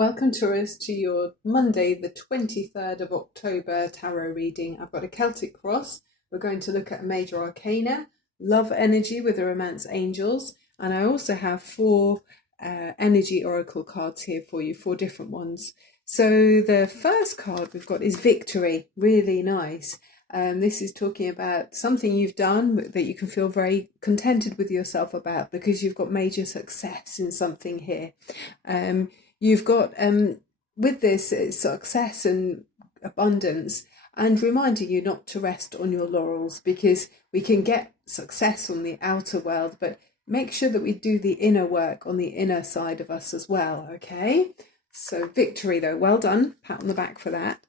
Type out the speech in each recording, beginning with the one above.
Welcome, Taurus, to your Monday, the 23rd of October tarot reading. I've got a Celtic cross. We're going to look at a major arcana, love energy with the romance angels, and I also have four energy oracle cards here for you, four different ones. So the first card we've got is victory, really nice. This is talking about something you've done that you can feel very contented with yourself about because you've got major success in something here. You've got, with this, success and abundance, and reminding you not to rest on your laurels, because we can get success on the outer world, but make sure that we do the inner work on the inner side of us as well, okay? So victory though, well done, pat on the back for that.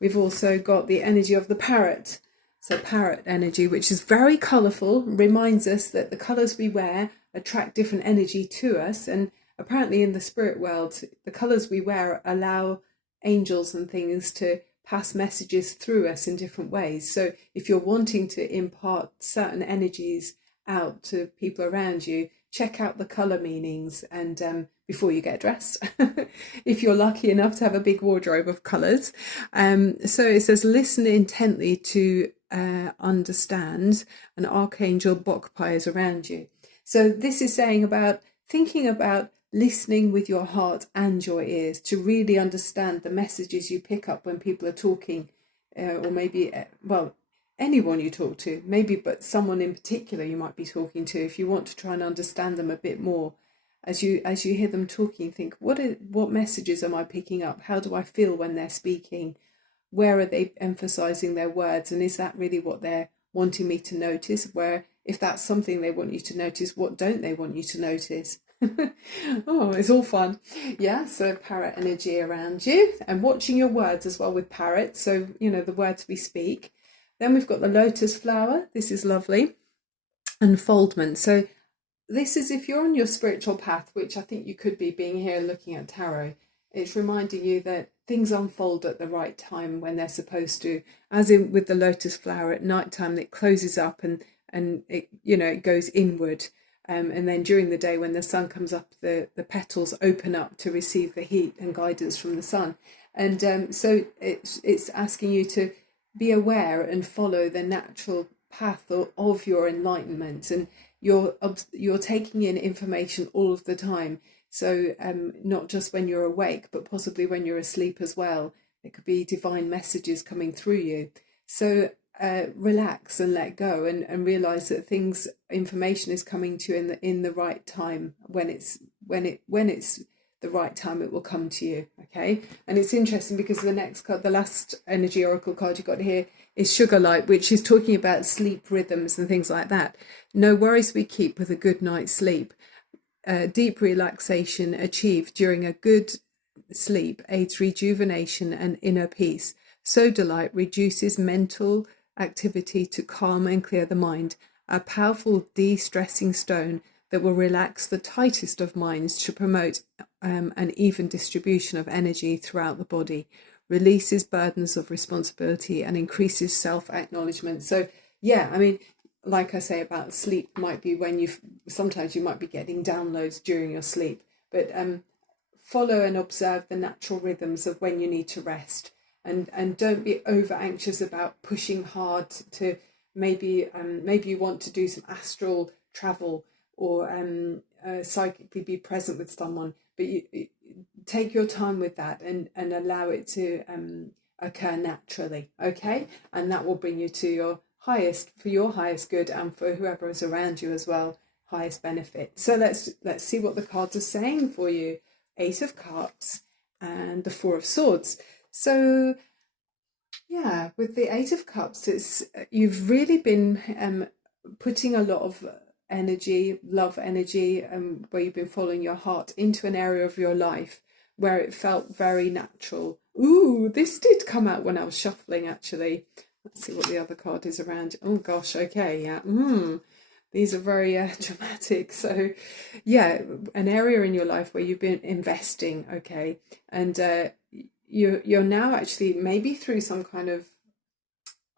We've also got the energy of the parrot. So parrot energy, which is very colourful, reminds us that the colours we wear attract different energy to us, and apparently in the spirit world, the colours we wear allow angels and things to pass messages through us in different ways. So if you're wanting to impart certain energies out to people around you, check out the colour meanings and before you get dressed, if you're lucky enough to have a big wardrobe of colours. So it says, listen intently to understand, an archangel Bokpai is around you. So this is saying about thinking about listening with your heart and your ears to really understand the messages you pick up when people are talking, or maybe, well, anyone you talk to, maybe, but someone in particular you might be talking to. If you want to try and understand them a bit more, as you hear them talking, think, what messages am I picking up? How do I feel when they're speaking? Where are they emphasizing their words? And is that really what they're wanting me to notice? Where, if that's something they want you to notice, what don't they want you to notice? Oh, it's all fun. Yeah, so parrot energy around you, and watching your words as well with parrots. So, the words we speak. Then we've got the lotus flower. This is lovely. Unfoldment. So this is if you're on your spiritual path, which I think you could be being here looking at tarot. It's reminding you that things unfold at the right time when they're supposed to, as in with the lotus flower at night time, it closes up and it, it goes inward. And then during the day when the sun comes up, the petals open up to receive the heat and guidance from the sun. And so it's asking you to be aware and follow the natural path of your enlightenment. And you're taking in information all of the time. So not just when you're awake, but possibly when you're asleep as well. It could be divine messages coming through you. So relax and let go and realize that information is coming to you in the right time. When it's the right time, it will come to you. Okay. And it's interesting because the next card, the last energy oracle card you got here, is Sugar Light, which is talking about sleep rhythms and things like that. No worries we keep with a good night's sleep. Deep relaxation achieved during a good sleep aids rejuvenation and inner peace. So delight reduces mental activity to calm and clear the mind. A powerful de-stressing stone that will relax the tightest of minds to promote an even distribution of energy throughout the body, releases burdens of responsibility and increases self-acknowledgement. So yeah, I mean, like I say about sleep, might be when sometimes you might be getting downloads during your sleep, but follow and observe the natural rhythms of when you need to rest, and don't be over anxious about pushing hard to maybe you want to do some astral travel or psychically be present with someone, but you take your time with that and allow it to occur naturally, okay? And that will bring you to your highest good, and for whoever is around you as well, highest benefit. So let's see what the cards are saying for you. Ace of Cups and the Four of Swords. So yeah, with the Eight of Cups, you've really been putting a lot of energy, love energy, where you've been following your heart into an area of your life where it felt very natural. Ooh, this did come out when I was shuffling, actually. Let's see what the other card is around. Oh gosh, okay, yeah. These are very dramatic. So yeah, an area in your life where you've been investing, okay, and you're now actually maybe through some kind of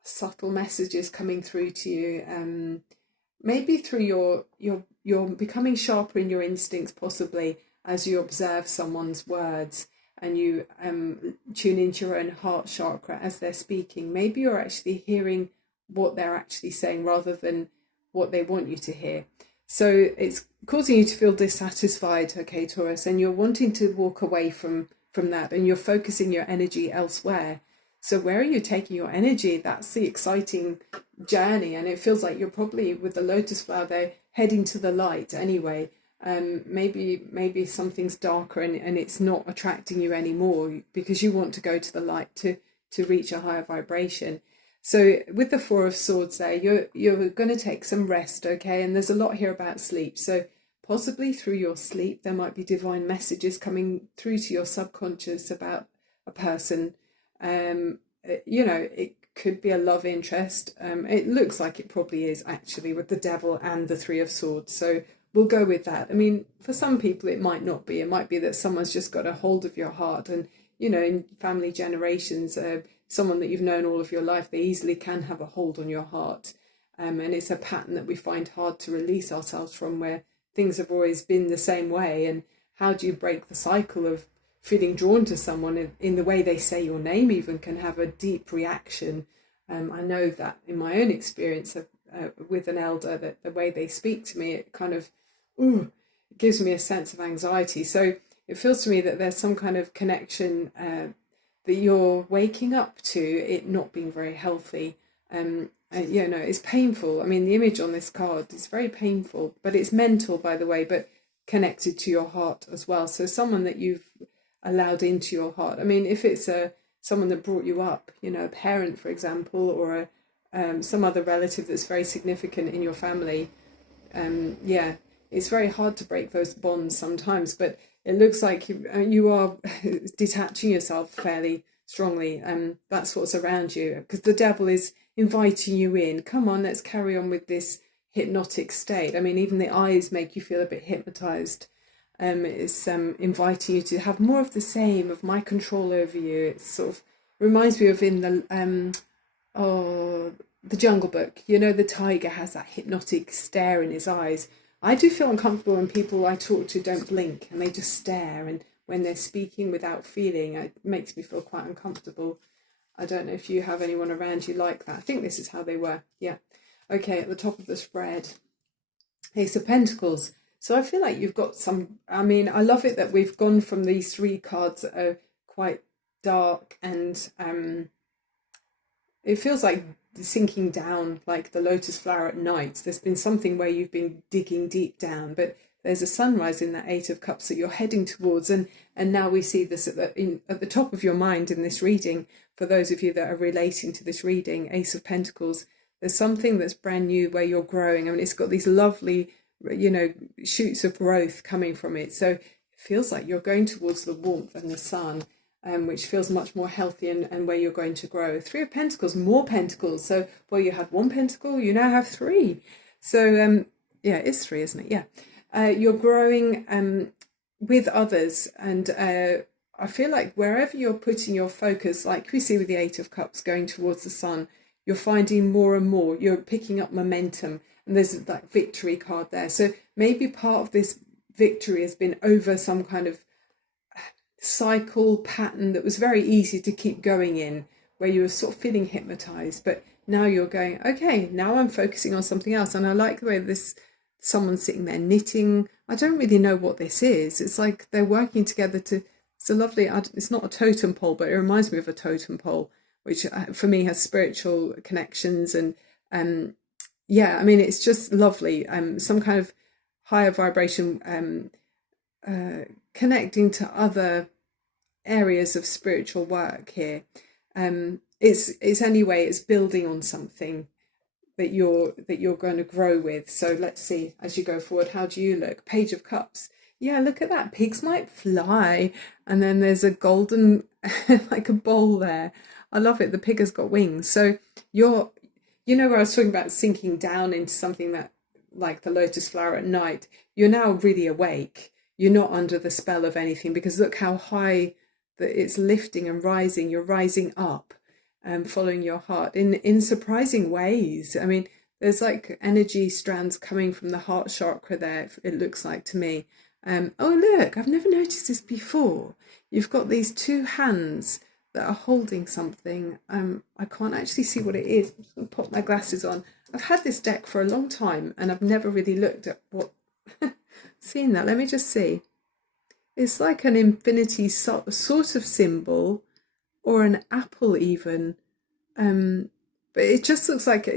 subtle messages coming through to you, maybe through you're becoming sharper in your instincts, possibly as you observe someone's words, and you tune into your own heart chakra as they're speaking, maybe you're actually hearing what they're actually saying rather than what they want you to hear. So it's causing you to feel dissatisfied, okay, Taurus, and you're wanting to walk away from that, and you're focusing your energy elsewhere. So where are you taking your energy? That's the exciting journey, and it feels like you're probably, with the lotus flower there, heading to the light anyway. Maybe something's darker and it's not attracting you anymore because you want to go to the light to reach a higher vibration. So with the Four of Swords there, you're going to take some rest, okay? And there's a lot here about sleep. So possibly through your sleep, there might be divine messages coming through to your subconscious about a person. It could be a love interest. It looks like it probably is actually, with the Devil and the Three of Swords. So we'll go with that. I mean, for some people, it might not be. It might be that someone's just got a hold of your heart. And, in family generations, someone that you've known all of your life, they easily can have a hold on your heart. And it's a pattern that we find hard to release ourselves from, where things have always been the same way. And how do you break the cycle of feeling drawn to someone in the way they say your name even can have a deep reaction? I know that in my own experience with an elder, that the way they speak to me, it kind of it gives me a sense of anxiety. So it feels to me that there's some kind of connection that you're waking up to it not being very healthy. It's painful. I mean, the image on this card is very painful, but it's mental, by the way, but connected to your heart as well. So someone that you've allowed into your heart. I mean, if it's someone that brought you up, a parent, for example, or some other relative that's very significant in your family, it's very hard to break those bonds sometimes, but it looks like you are detaching yourself fairly strongly. That's what's around you, because the Devil is inviting you in. Come on, let's carry on with this hypnotic state. I mean, even the eyes make you feel a bit hypnotized. It's inviting you to have more of the same, of my control over you. It sort of reminds me of in the Jungle Book. The tiger has that hypnotic stare in his eyes. I do feel uncomfortable when people I talk to don't blink and they just stare, and when they're speaking without feeling, it makes me feel quite uncomfortable. I don't know if you have anyone around you like that. I think this is how they were. Yeah. Okay, at the top of the spread, Ace of Pentacles. So I feel like you've got some, I mean, I love it that we've gone from these three cards that are quite dark and it feels like sinking down, like the lotus flower at night. There's been something where you've been digging deep down, but there's a sunrise in that Eight of Cups that you're heading towards. And now we see this at the top of your mind in this reading. For those of you that are relating to this reading, Ace of Pentacles, there's something that's brand new where you're growing. I mean, it's got these lovely, shoots of growth coming from it. So it feels like you're going towards the warmth and the sun, which feels much more healthy and where you're going to grow. Three of Pentacles, more pentacles. So where you had one pentacle, you now have three. So it's three, isn't it? Yeah. You're growing with others, and I feel like wherever you're putting your focus, like we see with the Eight of Cups going towards the sun, you're finding more and more, you're picking up momentum, and there's that victory card there. So maybe part of this victory has been over some kind of cycle pattern that was very easy to keep going in, where you were sort of feeling hypnotized, but now you're going, okay, now I'm focusing on something else. And I like the way someone's sitting there knitting. I don't really know what this is. It's like they're working together it's a lovely, it's not a totem pole, but it reminds me of a totem pole, which for me has spiritual connections. And I mean, it's just lovely. Some kind of higher vibration, connecting to other areas of spiritual work here. It's building on something that you're going to grow with. So let's see, as you go forward, how do you look? Page of Cups. Yeah, look at that. Pigs might fly. And then there's a golden, like a bowl there. I love it. The pig has got wings. So where I was talking about sinking down into something that, like the lotus flower at night, you're now really awake. You're not under the spell of anything, because look how high that it's lifting and rising. You're rising up, following your heart in surprising ways. I mean, there's like energy strands coming from the heart chakra there, it looks like to me. Oh, look, I've never noticed this before. you've got these two hands that are holding something. I can't actually see what it is. I'm just going to pop my glasses on. I've had this deck for a long time and I've never really looked at what... Seeing that, let me just see. It's like an infinity sort of symbol, or an apple even. But it just looks like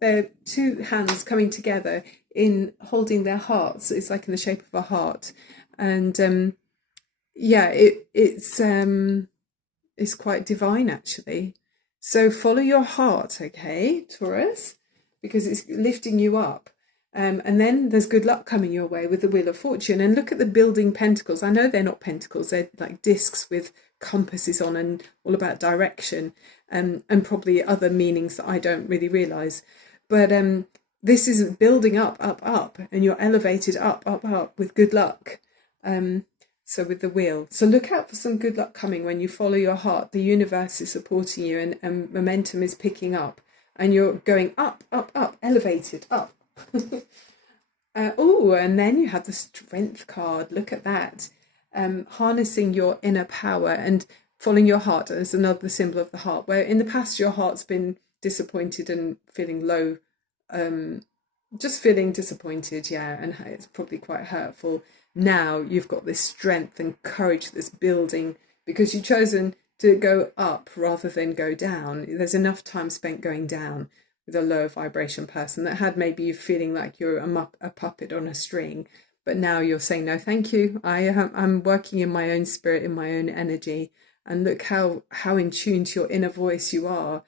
they're two hands coming together in holding their hearts. It's like in the shape of a heart. And yeah, it's quite divine actually. So follow your heart, okay, Taurus, because it's lifting you up. And then there's good luck coming your way with the Wheel of Fortune. And look at the building pentacles. I know they're not pentacles, they're like discs with compasses on and all about direction, and probably other meanings that I don't really realise. But this is building up, and you're elevated up with good luck. So with the wheel. So look out for some good luck coming when you follow your heart. The universe is supporting you, and momentum is picking up. And you're going up, elevated, up. Oh, and then you have the Strength card. Look at that. Harnessing your inner power and following your heart is another symbol of the heart, where in the past your heart's been disappointed and feeling low, just feeling disappointed, yeah, and it's probably quite hurtful. Now you've got this strength and courage that's building because you've chosen to go up rather than go down. There's enough time spent going down with a lower vibration person that had maybe you feeling like you're a puppet on a string, but now you're saying no thank you. I'm working in my own spirit, in my own energy, and look how in tune to your inner voice you are.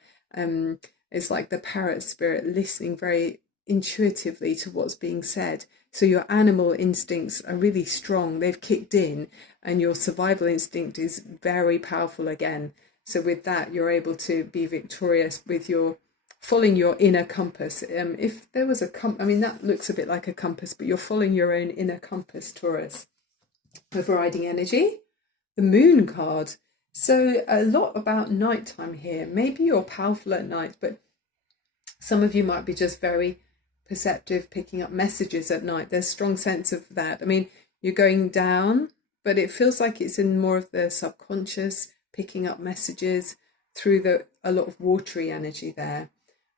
It's like the parrot spirit listening very intuitively to what's being said. So your animal instincts are really strong, they've kicked in, and your survival instinct is very powerful again. So with that you're able to be victorious with your following your inner compass. If there was a I mean, that looks a bit like a compass, but you're following your own inner compass, Taurus. Overriding energy, the Moon card. So a lot about nighttime here. Maybe you're powerful at night, but some of you might be just very perceptive, picking up messages at night. There's a strong sense of that. I mean, you're going down, but it feels like it's in more of the subconscious, picking up messages through a lot of watery energy there.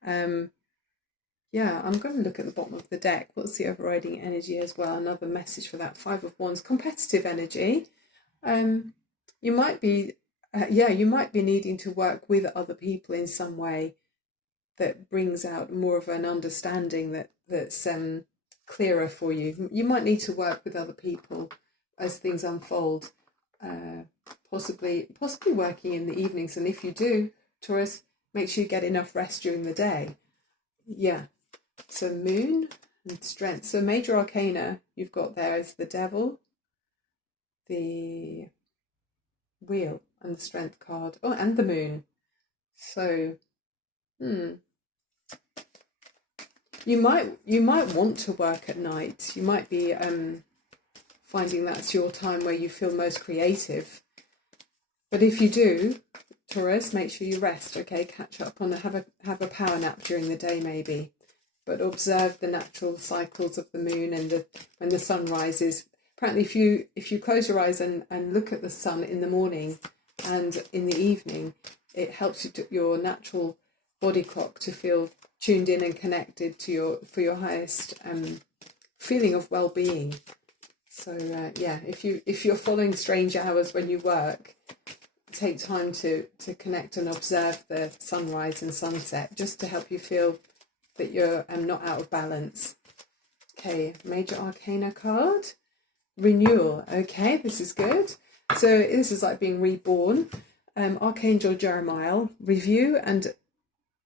Yeah, I'm going to look at the bottom of the deck. What's the overriding energy as well? Another message for that. 5 of Wands, competitive energy. You might be, you might be needing to work with other people in some way that brings out more of an understanding that's clearer for you. You might need to work with other people as things unfold. Possibly working in the evenings, and if you do, Taurus, make sure you get enough rest during the day. Yeah, so Moon and Strength. So major arcana you've got there is the Devil, the Wheel, and the Strength card. Oh, and the Moon. So you might want to work at night. You might be finding that's your time where you feel most creative. But if you do, Taurus, make sure you rest, okay? Catch up on have a power nap during the day maybe. But observe the natural cycles of the moon and when the sun rises. Apparently if you close your eyes and look at the sun in the morning and in the evening, it helps your natural body clock to feel tuned in and connected to your highest feeling of well-being. So yeah, if you're following strange hours when you work, take time to connect and observe the sunrise and sunset, just to help you feel that you're not out of balance. Okay, major arcana card, renewal. Okay, this is good. So this is like being reborn. Archangel Jeremiah, review and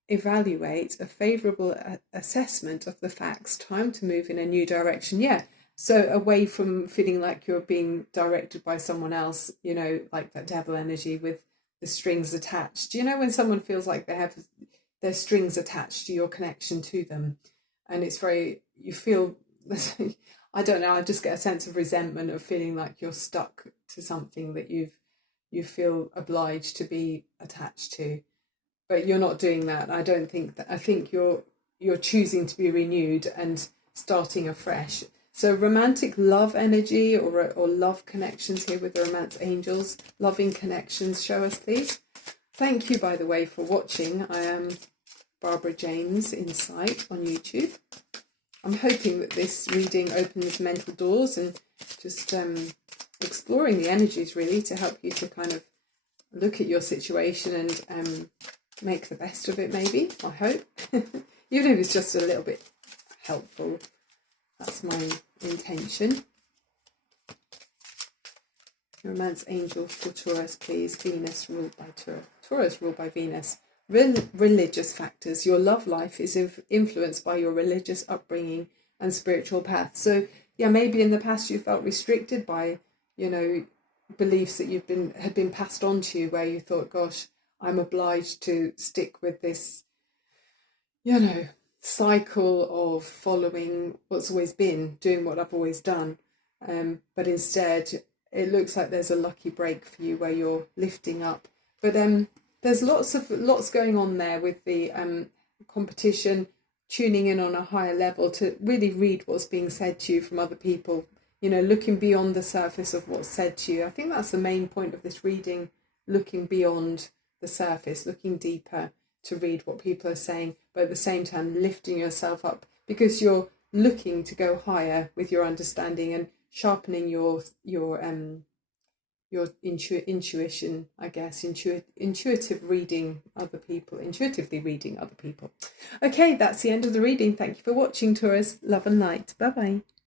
evaluate a favourable assessment of the facts. Time to move in a new direction. Yeah. So away from feeling like you're being directed by someone else, you know, like that devil energy with the strings attached. You know, when someone feels like they have their strings attached to your connection to them, and it's you feel, I don't know, I just get a sense of resentment of feeling like you're stuck to something that you feel obliged to be attached to. But you're not doing that. I don't think that. I think you're choosing to be renewed and starting afresh. So romantic love energy or love connections here with the romance angels. Loving connections, show us please. Thank you, by the way, for watching. I am Barbara James Insight on YouTube. I'm hoping that this reading opens mental doors and just exploring the energies really to help you to kind of look at your situation and make the best of it maybe, I hope. Even if it's just a little bit helpful. That's my intention. Romance angel for Taurus, please. Venus ruled by Taurus. Taurus ruled by Venus. Religious factors. Your love life is influenced by your religious upbringing and spiritual path. So, yeah, maybe in the past you felt restricted by, you know, beliefs that had been passed on to you, where you thought, gosh, I'm obliged to stick with this, you know, cycle of following what's always been, doing what I've always done. But instead, it looks like there's a lucky break for you where you're lifting up. But there's lots going on there with the competition, tuning in on a higher level to really read what's being said to you from other people, you know, looking beyond the surface of what's said to you. I think that's the main point of this reading, looking beyond the surface, looking deeper to read what people are saying, but at the same time lifting yourself up because you're looking to go higher with your understanding and sharpening your intuition, I guess, intuitively reading other people. Okay, that's the end of the reading. Thank you for watching, Taurus. Love and light. Bye bye.